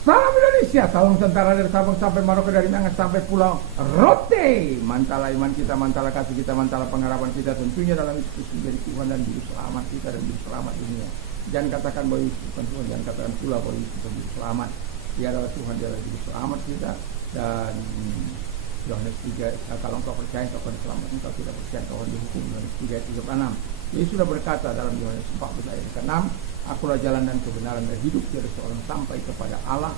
Salam Indonesia, salam Nusantara dari Sabang sampai Maroko, dari Miangas sampai Pulau Rote. Mantala iman kita, mantala kasih kita, mantala pengharapan kita tentunya dalam Yesus menjadi Tuhan dan Juru Selamat kita dan Juru Selamat dunia. Jangan katakan bahwa Yesus bukan Tuhan, jangan katakan pula bahwa Yesus bukan Juru Selamat. Dia adalah Tuhan, dia adalah Juru Selamat kita. Dan Yohanes 3, kalau engkau percaya engkau akan selamat, engkau tidak percaya engkau akan dihukum. Yohanes 3:36. Yesus sudah berkata dalam Yohanes 14 ayat 6, akulah jalan dan kebenaran dan hidup, tiada seorang sampai kepada Allah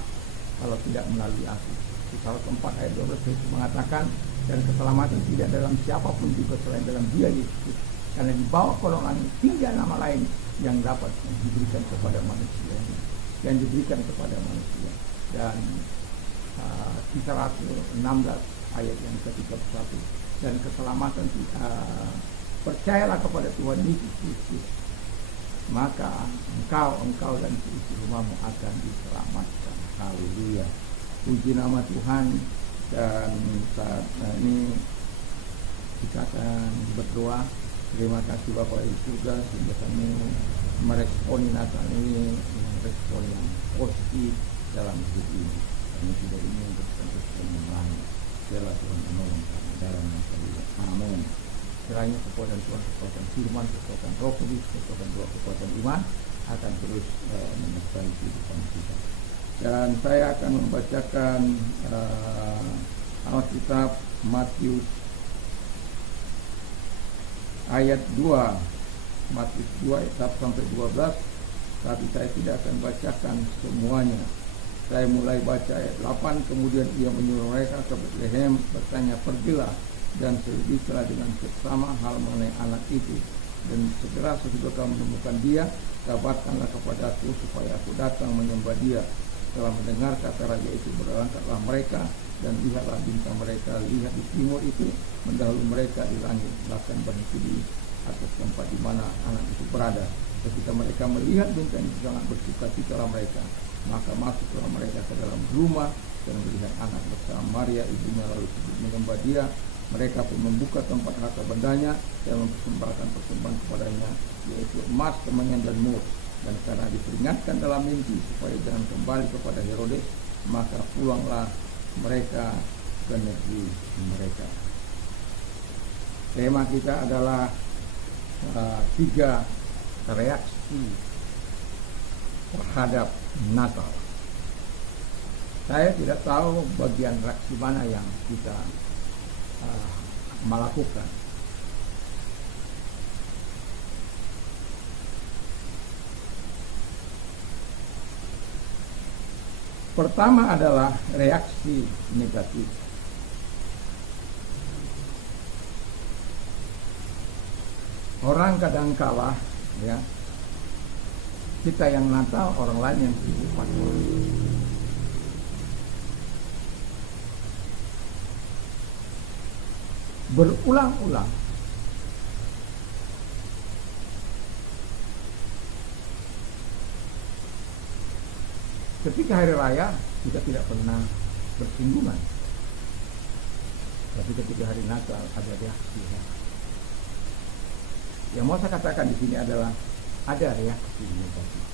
kalau tidak melalui aku. Kisah 4 ayat 12 Yesus mengatakan, dan keselamatan tidak dalam siapapun juga selain dalam Dia Yesus, karena di bawah kolong langit tidak nama lain yang dapat diberikan kepada manusia, yang diberikan kepada manusia. Dan Kisah 16 ayat yang ke-31, dan keselamatan percayalah kepada Tuhan Yesus Kristus, maka engkau dan seisi rumahmu akan diselamatkan. Haleluya, puji nama Tuhan. Dan saat ini kita akan berdoa. Terima kasih Bapak Ibu surga sehingga kami meresponi Natal ini dengan respon yang positif dalam hidup ini. Kami tidak ingin bersentuhan yang lain. Biarlah Tuhan menolong kami dalam nama Yesus. Amin. Kiranya kekuatan Tuhan, kekuatan firman, kekuatan Roh Kudus, kekuatan doa, kekuatan iman akan terus menyertai kehidupan kita. Dan saya akan membacakan Alkitab Matius ayat 2, Matius 2 ayat 1 sampai 12. Tapi saya tidak akan bacakan semuanya. Saya mulai baca ayat 8. Kemudian ia menyuruh mereka ke Betlehem, bertanya, pergilah dan selidiklah dengan seksama hal mengenai anak itu, dan segera sesudah kamu menemukan dia, kabarkanlah kepadaku supaya aku datang menyembah dia. Setelah mendengar kata raja itu, berangkatlah mereka, dan lihatlah bintang mereka lihat di timur itu mendahului mereka di langit, bahkan berhenti di atas tempat di mana anak itu berada. Ketika mereka melihat bintang itu, sangat bersukacitalah mereka. Maka masuklah mereka ke dalam rumah dan melihat anak bersama Maria ibunya, lalu sujud menyembah dia. Mereka pun membuka tempat harta bendanya dan mempersembahkan persembahan kepadanya, yaitu emas, kemenyan, dan mur. Dan karena diperingatkan dalam mimpi supaya jangan kembali kepada Herodes, maka pulanglah mereka ke negeri mereka. Tema kita adalah 3 reaksi terhadap Natal. Saya tidak tahu bagian reaksi mana yang kita melakukan. Pertama adalah reaksi negatif. Orang kadangkala ya, kita yang Natal, orang lain yang sibuk. Berulang-ulang ketika hari raya kita tidak pernah bersinggungan, tapi ketika hari Natal ada reaksi ya. Yang mau saya katakan di sini adalah ada reaksi negatif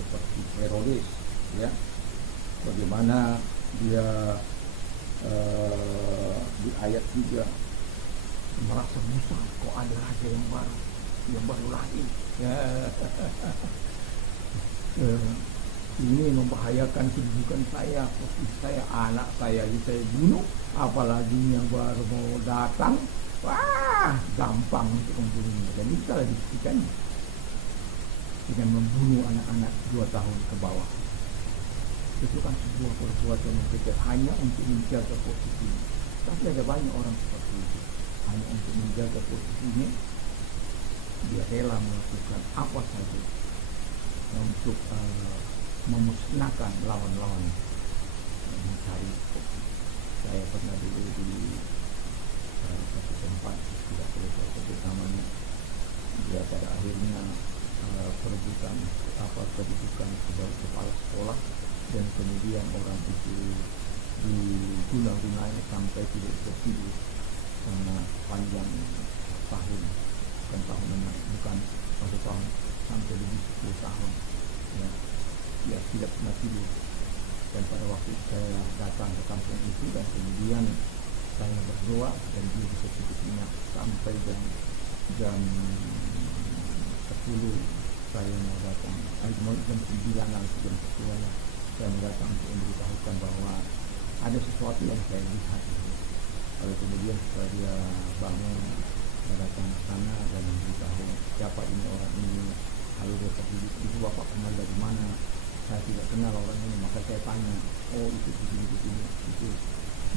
seperti Herodes ya, bagaimana dia di ayat 3 merasa Musa, kok ada raja yang baru lahir ya. Ini membahayakan kedudukan saya, posisi saya, anak saya bunuh, apalagi yang baru mau datang, wah gampang untuk membunuhnya. Dan itu telah dibuktikan dengan membunuh anak-anak 2 tahun ke bawah. Itu kan sebuah perbuatan yang kejam hanya untuk menjaga posisinya. Tapi ada banyak orang seperti itu, hanya untuk menjaga posisinya dia rela melakukan apa saja untuk memusnahkan lawan-lawan mencari posisi. Saya pernah dulu di satu tempat, tidak perlu saya sebut namanya, dia pada akhirnya perebutan kedudukan sebagai kepala sekolah, dan kemudian orang itu diguna-gunanya sampai tidak bisa tidur karena panjang tahun, bukan 1 tahun, sampai lebih 10 tahun ya, dia tidak pernah tidur. Dan pada waktu saya datang ke kampung itu dan kemudian saya berdoa dan dia bisa cukup ingat sampai jam 10 saya mau datang, jam 9 atau jam 10 lah, saya mau datang untuk memberitahukan bahwa ada sesuatu yang saya lihat. Lalu kemudian setelah dia bangun, saya datang ke sana dan memberitahu siapa ini orang ini. Lalu dia pergi, itu bapak kenal dari mana? Saya tidak kenal orang ini. Maka saya tanya, oh itu begini, itu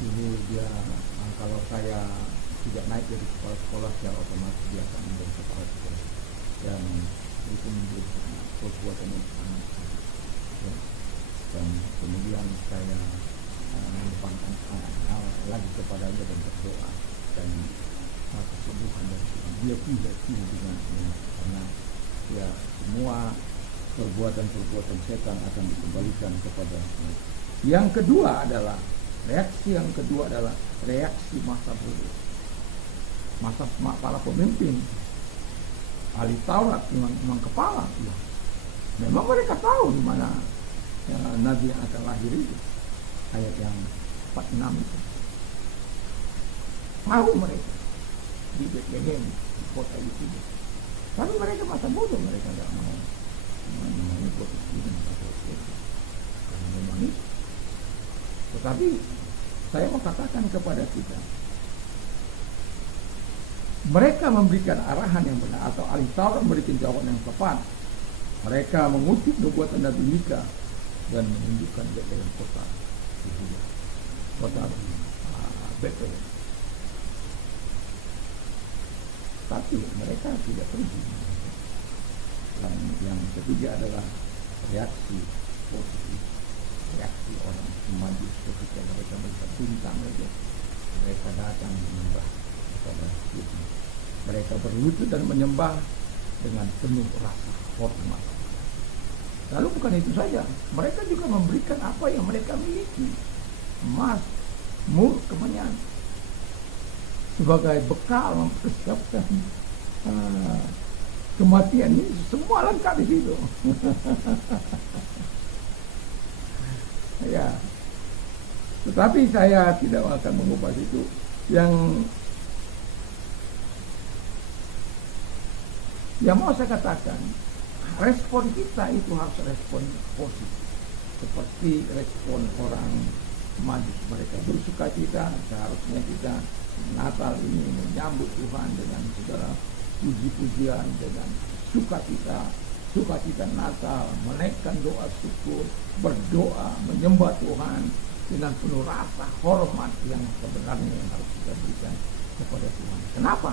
dulu dia, kalau saya tidak naik dari kepala sekolah, secara otomatis dia akan menjadi kepala sekolah. Dan itu menjadi perbuatan yang sangat ya. Dan kemudian saya mendepankan lagi kepadanya dan berdoa dan kesembuhan dari Tuhan. Dia tidak dengan karena ya semua perbuatan setan akan dikembalikan kepada mereka. Yang kedua adalah reaksi masa bodoh, masa para pemimpin ahli Taurat, imam kepala. Ya. Memang mereka tahu di mana ya, Nabi yang akan lahir itu. Ayat yang 46 itu. Tahu mereka di Bethlehem, di kota itu. Tapi mereka masa bodoh, mereka tidak mau mengikut itu. Karena memang itu. Tetapi saya mau katakan kepada kita, mereka memberikan arahan yang benar, atau ahli Taurat memberikan jawaban yang tepat. Mereka mengutip nubuatan Nabi Mika dan menunjukkan Bethlehem kota Bethlehem. Tapi mereka tidak pergi. Dan yang ketiga adalah reaksi positif, reaksi orang maju ketika mereka melihat bintang saja. Mereka datang menyembah kepada Tuhan. Mereka berlutut dan menyembah dengan penuh rasa hormat. Lalu bukan itu saja, mereka juga memberikan apa yang mereka miliki, emas, mur, kemenyan, sebagai bekal mempersiapkan kematian ini. Semua lengkap di situ. Ya, tetapi saya tidak akan mengubah itu. Yang mau saya katakan, respon kita itu harus respon positif, seperti respon orang Majus. Mereka bersuka cita. Seharusnya kita Natal ini menyambut Tuhan dengan segala puji-pujian, dengan sukacita Natal, menaikkan doa syukur, berdoa, menyembah Tuhan dengan penuh rasa hormat yang sebenarnya yang harus kita berikan kepada Tuhan. Kenapa?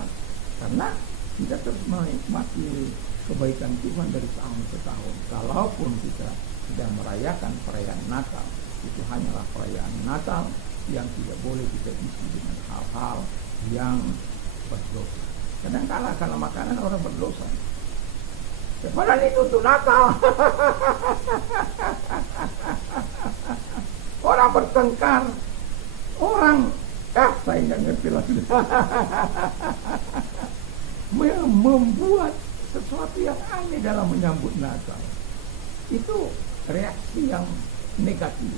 Karena kita terus menikmati kebaikan Tuhan dari tahun ke tahun. Kalaupun kita sedang merayakan perayaan Natal, itu hanyalah perayaan Natal yang tidak boleh kita isi dengan hal-hal yang berdosa. Kadang-kala karena makanan orang berdosa. Padahal itu untuk Natal. Orang bertengkar, orang saya nggak ngerti lagi. Membuat sesuatu yang aneh dalam menyambut Natal. Itu reaksi yang negatif.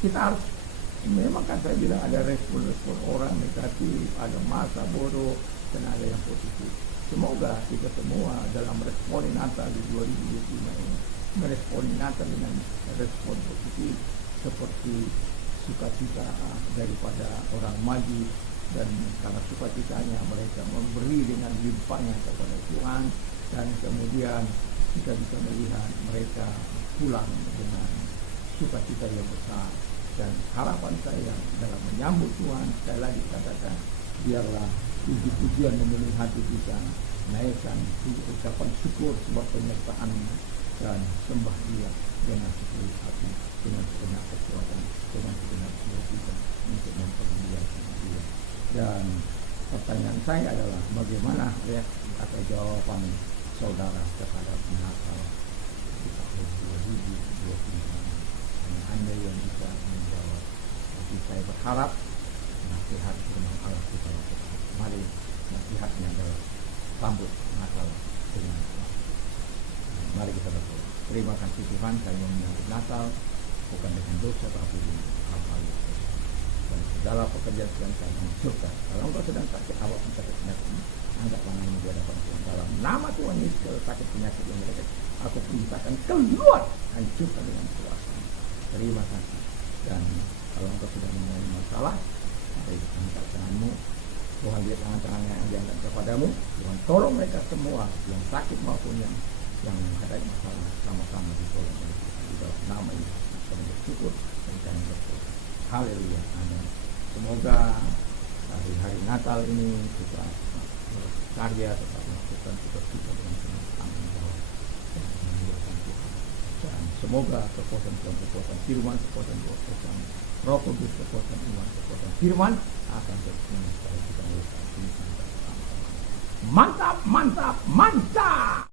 Kita harus, memang kan saya bilang ada respon-respon orang negatif, ada masa bodoh, dan ada yang positif. Semoga kita semua dalam respon Natal di 2025 ini meresponi Natal dengan respon positif, seperti sukacita daripada orang maju, dan karena sukacitanya mereka memberi dengan limpahnya kepada Tuhan, dan kemudian kita bisa melihat mereka pulang dengan sukacita yang besar. Dan harapan saya dalam menyambut Tuhan, sekali lagi katakan, biarlah puji-pujian memenuhi hati kita, naikkan ucapan syukur sebab penyertaan dan sembah Dia dengan seluruh hati, dengan segenap kekuatan, dengan segenap jiwa kita untuk mempermuliakan Dia. Dan pertanyaan saya adalah, bagaimana reaksi atau jawaban saudara terhadap Natal di tahun 2025? Hanya Anda yang bisa menjawab. Jadi saya berharap nasihat firman Allah kita lakukan. Mari nasihatnya adalah sambut Natal dengan Allah. Mari kita berdoa. Terima kasih Tuhan, kami menyambut Natal bukan dengan dosa tapi dengan hal-hal yang dosa. Dan segala pekerjaan sedang saya hancurkan. Kalau engkau sedang sakit apapun sakit penyakit, angkat tanganmu di hadapan Tuhan. Dalam nama Tuhan Yesus, kalau sakit penyakit yang mereka, aku perintahkan keluar, hancurkan dengan kuasa. Terima kasih. Dan kalau engkau sudah mengalami masalah, mari angkat tanganmu. Tuhan lihat tangan-tangannya yang diangkat kepadamu. Tuhan tolong mereka semua yang sakit maupun yang menghadapi masalah, sama-sama ditolong oleh Tuhan. Di dalam nama Yesus kami bersyukur dan kami berdoa. Haleluya. Amin. Semoga hari Natal ini kita berkarya tetap melakukan kita dengan senang tanggung jawab dan memuliakan Tuhan. Dan semoga kekuatan Tuhan, kekuatan firman, kekuatan Roh Kudus, kekuatan iman, kekuatan firman akan terus supaya kita melakukan ini sampai bersama-sama. Mantap, mantap, mantap.